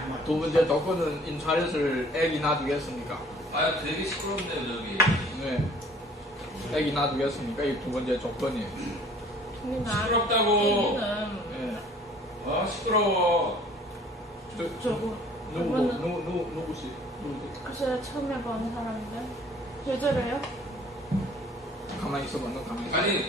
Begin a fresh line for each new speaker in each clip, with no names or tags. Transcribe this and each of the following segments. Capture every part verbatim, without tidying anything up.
두 번째 조건은 인터넷을 애기 놔두겠습니까?
아 되게 시끄럽네요 저기.
네. 애기 놔두겠습니까? 이 두 번째 조건이에요.
시끄럽다고.
네.
어 시끄러워.
저,
저거
누구,
저거는-
누구, 누구, 누구시? 누구지?
글쎄 처음 해보는 사람인데 왜 저래요?
가만히 있어봐, 너 가만히 있어.
아니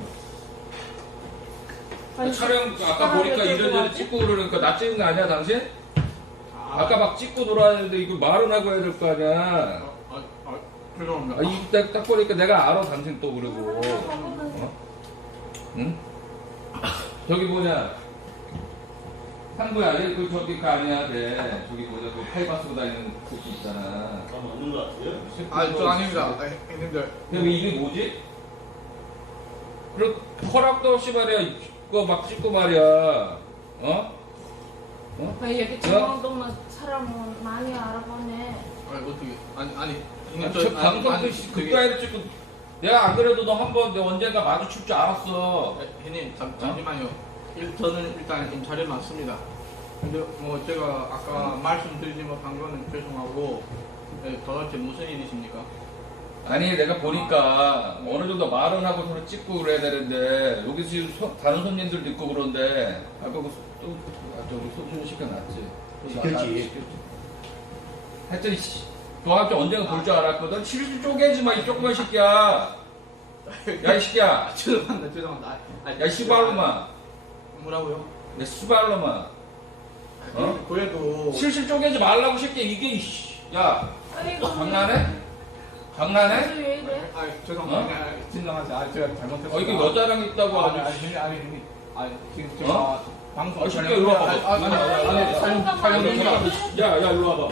아니,
촬영 아까
사람을
보니까
끌고
이런저런
가지?
찍고 그러니까 나 찍은 거 아니야 당신? 아까 막 찍고 놀았는데 이거 말은 하고 해야 될 거 아니야.
아, 아, 아, 죄송합니다.
아, 이거 딱, 딱 보니까 내가 알아 당신 또 그러고. 어? 응? 저기 뭐냐? 상부야, 얘 그 저기 그 아니야, 돼. 저기 뭐냐, 그 파이바 쓰고 다니는 그거 있잖아.
다 맞는 것 같아요.
아, 저 아닙니다. 아, 형님들.
근데 왜 이게 뭐지? 그럼 허락도 없이 말이야, 그거 막 찍고 말이야. 어? 어?
왜 여기 정원동네 사람은 많이 알아보네.
아니, 어떻게, 아니, 아니.
아,
형님,
저
저,
방금
아니,
그
저기-
극가에를 찍고 내가 안 그래도 너 한 번 언젠가 마주칠 줄 알았어.
아, 형님, 잠, 잠시만요. 일, 저는 일단 임차를 맞습니다. 근데 뭐 제가 아까 말씀드리지 못한 거는 죄송하고, 네, 도대체 무슨 일이십니까?
아니 내가 보니까 어느 정도 말은 하고 서로 찍고 그래야 되는데 여기 지금 소- 다른 손님들도 있고 그런데 아까 그 또, 아, 저기 소주 시켜놨지.
시켰지.
하여튼 씨, 너 갑자기 언젠가 볼 줄 알았거든. 실실 쪼개지 마 이 조그만 새끼야. 야 이 새끼야.
아, 죄송합니다, 죄송합니다. 아, 아,
야 씨발로마.
뭐라고요?
내 씨발로마. 어?
그래도.
실실 쪼개지 말라고 새끼 이게 이씨. 야
아이고
장난해? 장난해?
왜 이래?
아, 죄송합니다.
어?
아, 진정하세요. 아, 제가 잘못했습니다.
어 이게 여자랑 있다고
아니,
아주.
아니, 아니, 아니, 아니, 아니, 지금 제가
어?
방송
아, 새끼야, 이리 와봐.
아니, 아니, 아니, 아니, 촬영, 촬영
아니,
중이라.
야야 일로 와봐.